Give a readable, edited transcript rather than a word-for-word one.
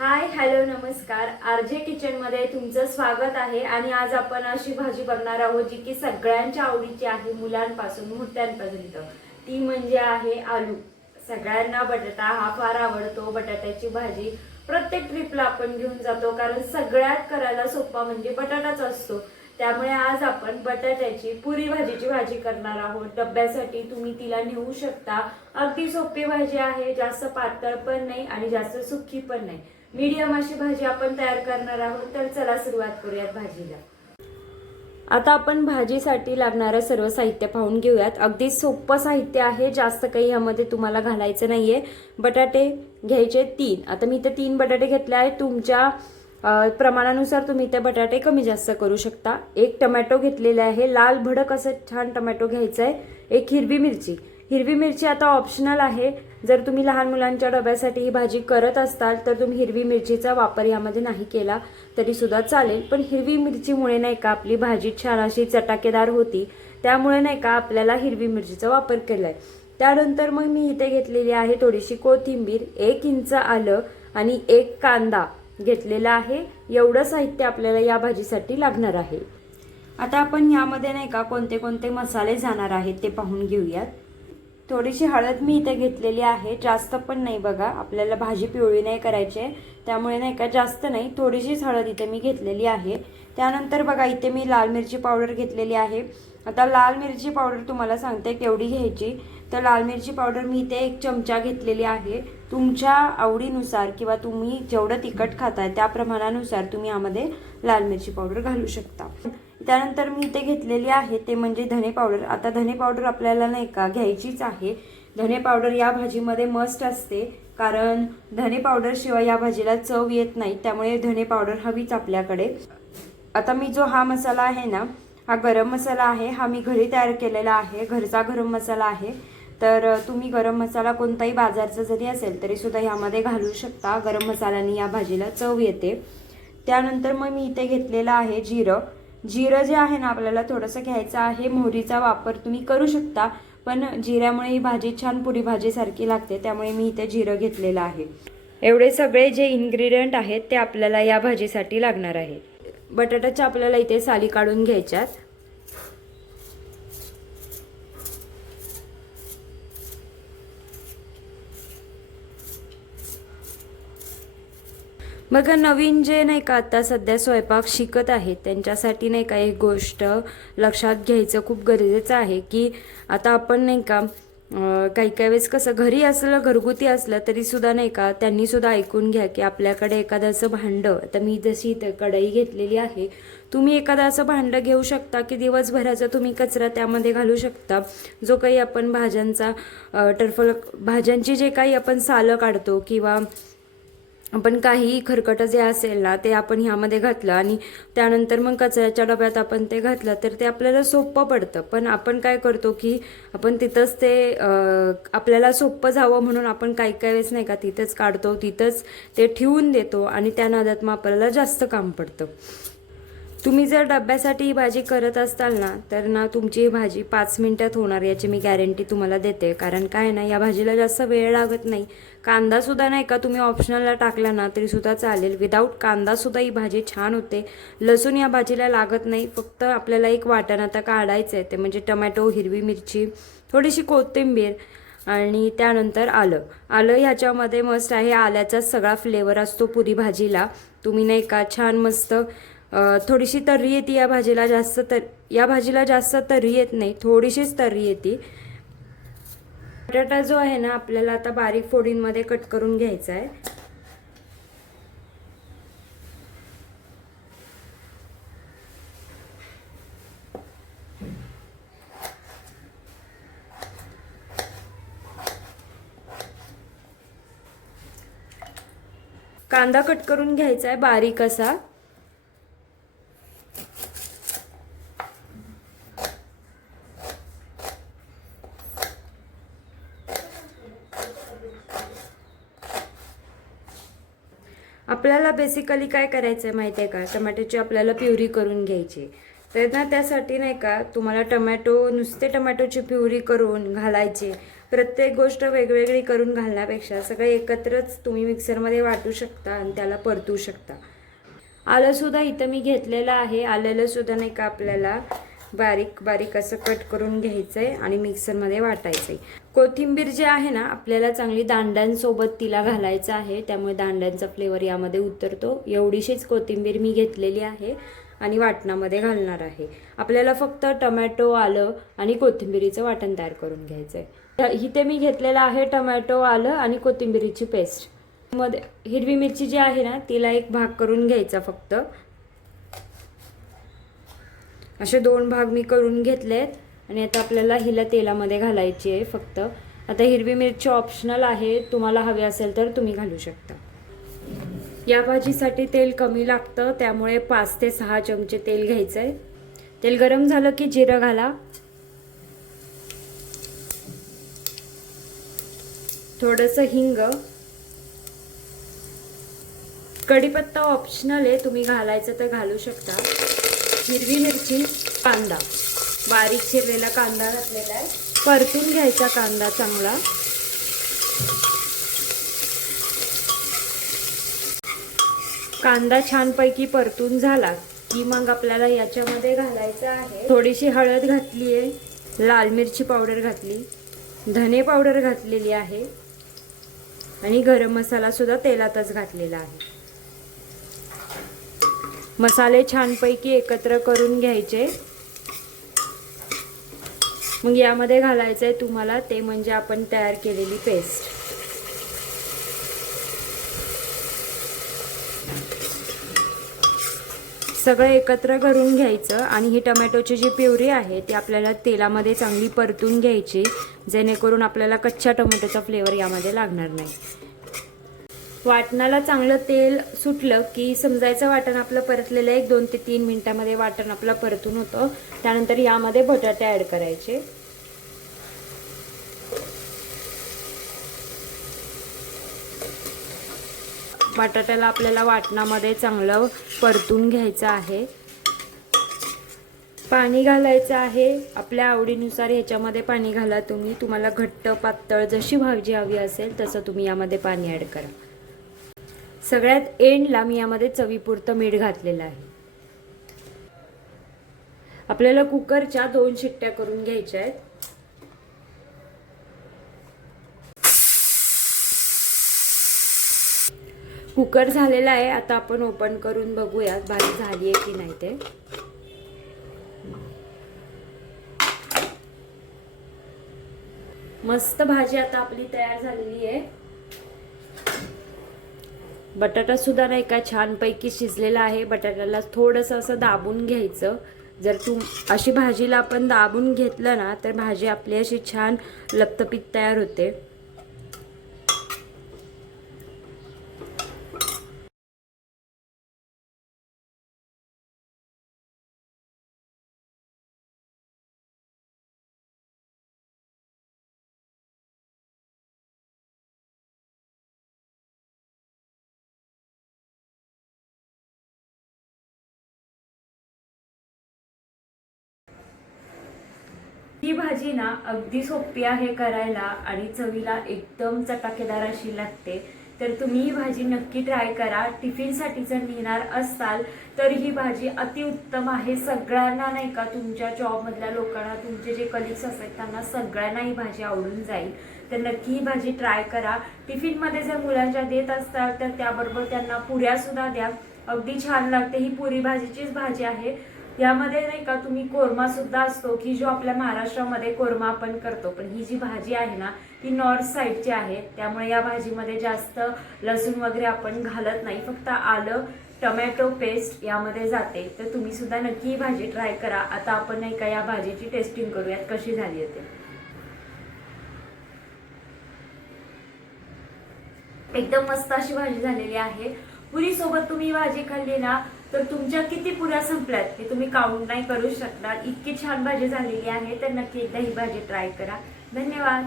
Hi hello नमस्कार. RJ किचनमध्ये तुमचं स्वागत आहे. आणि आज आपण अशी भाजी बनवणार आहोत जी की सगळ्यांच्या आवडीची आहे, मुलांपासून मोठ्यांपर्यंत. ती म्हणजे आहे आलू. सगळ्यांना बटाटा हा फार आवडतो. बटाट्याची भाजी प्रत्येक ट्रिपला आपण घेऊन जातो, कारण सगळ्यात करायला सोपा म्हणजे बटाटाच असतो. त्यामुळे आज आपण बटाट्याची पुरी भाजीची भाजी करणार आहोत. डब्यासाठी तुम्ही तिला नेऊ शकता. अगदी सोपी भाजी आहे, जास्त पातळ पण नाही आणि जास्त सुकी पण नाही. मीडियम अशी भाजी आपण तयार करणार आहोत. तर चला सुरुवात करूयात भाजीला. आता आपण भाजीसाठी लागणारं सर्व साहित्य पाहून घेऊयात. अगदी सोपं साहित्य आहे, जास्त काही यामध्ये तुम्हाला घालायचं नाहीये. बटाटे घ्यायचे 3. आता मी इथे 3 बटाटे घेतले आहेत. तुमच्या प्रमाणानुसार तुम्ही ते बटाटे कमी जास्त करू शकता. 1 टोमॅटो घेतलेले आहे, लाल भडक असं छान टोमॅटो घ्यायचा आहे. 1 हिरवी मिरची. हिरवी मिरची आता ऑप्शनल आहे. जर तुम्ही लहान मुलांच्या डब्यासाठी ही भाजी करत असाल तर तुम्ही हिरवी मिरचीचा वापर यामध्ये नाही केला तरी सुद्धा चालेल. पण हिरवी मिरचीमुळे नाही का आपली भाजी छान अशी चटाकेदार होती, त्यामुळे नाही का आपल्याला हिरवी मिरचीचा वापर केलाय. त्यानंतर मग मी इथे घेतलेली आहे थोडीशी कोथिंबीर, 1 इंच आलं आणि 1 कांदा घेतलेला आहे. एवढं साहित्य आपल्याला या भाजीसाठी लागणार आहे. आता आपण यामध्ये नाही का कोणते कोणते मसाले जाणार आहेत ते पाहून घेऊयात. थोडीशी हळद मी इथे घेतलेली आहे, जास्त पण नाही बघा, आपल्याला भाजी पिवळी नाही करायची आहे त्यामुळे नाही का जास्त नाही, थोडीशीच हळद इथे मी घेतलेली आहे. त्यानंतर बघा इथे मी लाल मिरची पावडर घेतलेली आहे. आता लाल मिरची पावडर तुम्हाला सांगते केवढी घ्यायची. तर लाल मिरची पावडर मी इथे 1 चमचा घेतलेली आहे. तुमच्या आवडीनुसार किंवा तुम्ही जेवढं तिखट खाताय त्या प्रमाणानुसार तुम्ही यामध्ये लाल मिरची पावडर घालू शकता. त्यानंतर मी इथे घेतलेली आहे ते म्हणजे धने पावडर. आता धने पावडर आपल्याला नाही का घ्यायचीच आहे. धने पावडर या भाजीमध्ये मस्ट असते, कारण धने पावडर शिवाय या भाजीला चव येत नाही, त्यामुळे धने पावडर हवीच आपल्याकडे. आता मी जो हा मसाला आहे ना, हा गरम मसाला आहे. हा मी घरी तयार केलेला आहे, घरचा गरम मसाला आहे. तर तुम्ही गरम मसाला कोणताही बाजारचा जरी असेल तरी सुद्धा यामध्ये घालू शकता. गरम मसाल्याने या भाजीला चव येते. त्यानंतर मग मी इथे घेतलेला आहे जिरं. जिरं जे आहे ना आपल्याला थोडंसं घ्यायचं आहे. मोहरीचा वापर तुम्ही करू शकता, पण जिऱ्यामुळे ही भाजी छान पुरी भाजीसारखी लागते, त्यामुळे मी इथे जिरं घेतलेलं आहे. एवढे सगळे जे इन्ग्रेडियंट आहेत ते आपल्याला या भाजीसाठी लागणार आहे. बटाट्याच्या आपल्याला इथे साली काढून घ्यायच्यात. बघा नवीन जे नाही का आता सध्या स्वयंपाक शिकत आहेत त्यांच्यासाठी नाही का एक गोष्ट लक्षात घ्यायचं खूप गरजेचं आहे, की आता आपण नाही का काही काही वेळेस कसं घरी असलं, घरगुती असलं तरी सुद्धा नाही का त्यांनी सुद्धा ऐकून घ्या की आपल्याकडे एखादं असं भांडं, आता मी जशी इथं कढई घेतलेली आहे, तुम्ही एखादं असं भांडं घेऊ शकता की दिवसभराचा तुम्ही कचरा त्यामध्ये घालू शकता. जो काही आपण भाज्यांचा टरफल भाज्यांची जे काही आपण सालं काढतो किंवा आपण काही खरकट जे असेल ना ते आपण ह्यामध्ये घातलं आणि त्यानंतर मग कचऱ्याच्या डब्यात आपण ते घातलं तर ते आपल्याला सोपं पडतं. पण आपण काय करतो की आपण तिथंच ते आपल्याला सोपं जावं म्हणून आपण काही काही वेळेस नाही का तिथंच काढतो, तिथंच ते ठेवून देतो आणि त्या नादात मग आपल्याला जास्त काम पडतं. तुम्ही जर डब्यासाठी ही भाजी करत असाल ना तर ना तुमची ही भाजी 5 मिनिटात होणार याची मी गॅरंटी तुम्हाला देते. कारण काय ना या भाजीला जास्त वेळ लागत नाही. कांदासुद्धा नाही का तुम्ही ऑप्शनलला टाकला ना तरी सुद्धा चालेल. विदाऊट कांदासुद्धा ही भाजी छान होते. लसूण या भाजीला लागत नाही, फक्त आपल्याला एक वाटण आता काढायचं आहे ते म्हणजे टोमॅटो, हिरवी मिरची, थोडीशी कोथिंबीर आणि त्यानंतर आलं. आलं ह्याच्यामध्ये मस्त आहे, आल्याचा सगळा फ्लेवर असतो पुरी भाजीला. तुम्ही नाही का छान मस्त थोडीशी तर्री येते या भाजीला, या भाजीला जास्त तर्री येत नाही, थोडीशीच तर्री येते. बटाटा जो आहे ना आपल्याला आता बारीक फोडींमध्ये कट करून घ्यायचा आहे. कांदा कट करून घ्यायचा आहे बारीक असा. आपल्याला बेसिकली काय करायचं आहे माहिती आहे का, टोमॅटोची आपल्याला प्युरी करून घ्यायची. तर ना त्यासाठी नाही का तुम्हाला नुसते टोमॅटोची प्युरी करून घालायची प्रत्येक गोष्ट वेगवेगळी करून घालण्यापेक्षा सगळे एकत्रच तुम्ही मिक्सरमध्ये वाटू शकता आणि त्याला परतू शकता. आलंसुद्धा इथं मी घेतलेलं आहे. आलेलं सुद्धा नाही का आपल्याला बारीक बारीक असं कट करून घ्यायचं आहे आणि मिक्सरमध्ये वाटायचं आहे. कोथिंबीर जे आहे ना आपल्याला चांगली दांड्यांसोबत तिला घालायचं आहे, त्यामुळे दांड्यांचा फ्लेवर यामध्ये उतरतो. एवढीशीच कोथिंबीर मी घेतलेली आहे आणि वाटणामध्ये घालणार आहे. आपल्याला फक्त टमॅटो, आलं आणि कोथिंबीरीचं वाटण तयार करून घ्यायचं आहे. इथे मी घेतलेलं आहे टमॅटो, आलं आणि कोथिंबीरीची पेस्ट. मध्ये हिरवी मिरची जी आहे ना तिला एक भाग करून घ्यायचा फक्त. असे 2 भाग मी करून घेतलेत आणि आता आपल्याला हिला तेलामध्ये घालायची आहे फक्त. आता हिरवी मिरची ऑप्शनल आहे, तुम्हाला हवी असेल तर तुम्ही घालू शकता. या भाजीसाठी तेल कमी लागतं, त्यामुळे 5 ते 6 चमचे तेल घ्यायचं आहे. तेल गरम झालं की जिरं घाला, थोडंसं हिंग, कढीपत्ता ऑप्शनल आहे, तुम्ही घालायचं तर घालू शकता. हिरवी मिरची, कांदा, बारीक चिरलेला कांदा घातलेला आहे. परतून घ्यायचा कांदा चांगला. कांदा छानपैकी परतून झाला की मग आपल्याला याच्यामध्ये घालायचं आहे थोडीशी हळद घातली आहे, लाल मिरची पावडर घातली, धने पावडर घातलेली आहे आणि गरम मसाला सुद्धा तेलातच घातलेला आहे. मसाले छानपैकी एकत्र करून घ्यायचे. मग यामध्ये घालायचं आहे तुम्हाला ते म्हणजे आपण तयार केलेली पेस्ट. सगळं एकत्र करून घ्यायचं आणि ही टोमॅटोची जी प्युरी आहे ती आपल्याला तेलामध्ये चांगली परतून घ्यायची, जेणेकरून आपल्याला कच्च्या टोमॅटोचा फ्लेवर यामध्ये लागणार नाही. वाटणाला चांगलं तेल सुटलं की समजायचं वाटण आपलं परतलेलं आहे. 2 ते 3 मिनिटांमध्ये वाटण आपलं परतून होतं. त्यानंतर यामध्ये बटाटे ॲड करायचे. बटाट्याला आपल्याला वाटणामध्ये चांगलं परतून घ्यायचं आहे. पाणी घालायचं आहे आपल्या आवडीनुसार. ह्याच्यामध्ये पाणी घाला तुम्ही. तुम्हाला घट्ट पातळ जशी भाजी हवी असेल तसं तुम्ही यामध्ये पाणी ॲड करा. सगळ्यात एंडला मी यामध्ये चवीपुरतं मीठ घातलेलं आहे. आपल्याला कुकरच्या 2 शिट्ट्या करून घ्यायच्या आहेत. कुकर झालेला आहे. आता आपण ओपन करून बघूयात भाजी झाली आहे की नाही ते. मस्त भाजी आता आपली तयार झालेली आहे. बटाटा सुद्धा नाही का छानपैकी शिजलेला आहे. बटाट्याला थोडंसं असं दाबून घ्यायचं. जर अशी भाजीला आपण दाबून घेतलं ना तर भाजी आपली अशी छान लपतपीत तयार होते. ही भाजी ना अगदी सोपी आहे करायला आणि चवीला एकदम चटाकेदार अशी लागते. तर तुम्ही ही भाजी नक्की ट्राय करा. टिफिनसाठी जर नेणार असाल तर ही भाजी अतिउत्तम आहे. सगळ्यांना नाही का, तुमच्या जॉबमधल्या लोकांना, तुमचे जे कलिग्स असतात त्यांना सगळ्यांना ही भाजी आवडून जाईल. तर नक्की ही भाजी ट्राय करा. टिफिनमध्ये जर मुलांच्या देत असताल तर त्याबरोबर त्यांना पुऱ्या सुद्धा द्या. अगदी छान लागते. ही पुरी भाजीचीच भाजी आहे. यामध्ये नाही का तुम्ही कोरमा सुद्धा असतो की जो आपल्या महाराष्ट्रामध्ये कोरमा आपण करतो, पण ही जी भाजी आहे ना ती नॉर्थ साईडची आहे. त्यामुळे या भाजीमध्ये जास्त लसूण वगैरे आपण घालत नाही. फक्त आलं, टोमॅटो पेस्ट यामध्ये जाते. तर तुम्ही सुद्धा नक्की ही भाजी ट्राय करा. आता आपण नाही का या भाजीची टेस्टिंग करूयात कशी झाली आहे. एकदम मस्त अशी भाजी झालेली आहे. पुरी सोबत तुम्ही भाजी खाल्ली ना तर तुमच्या किती पुऱ्या संपल्यात हे तुम्ही काउंट नाही करू शकणार. इतकी छान भाजी झालेली आहे. तर नक्की एकदा ही भाजी ट्राय करा. धन्यवाद.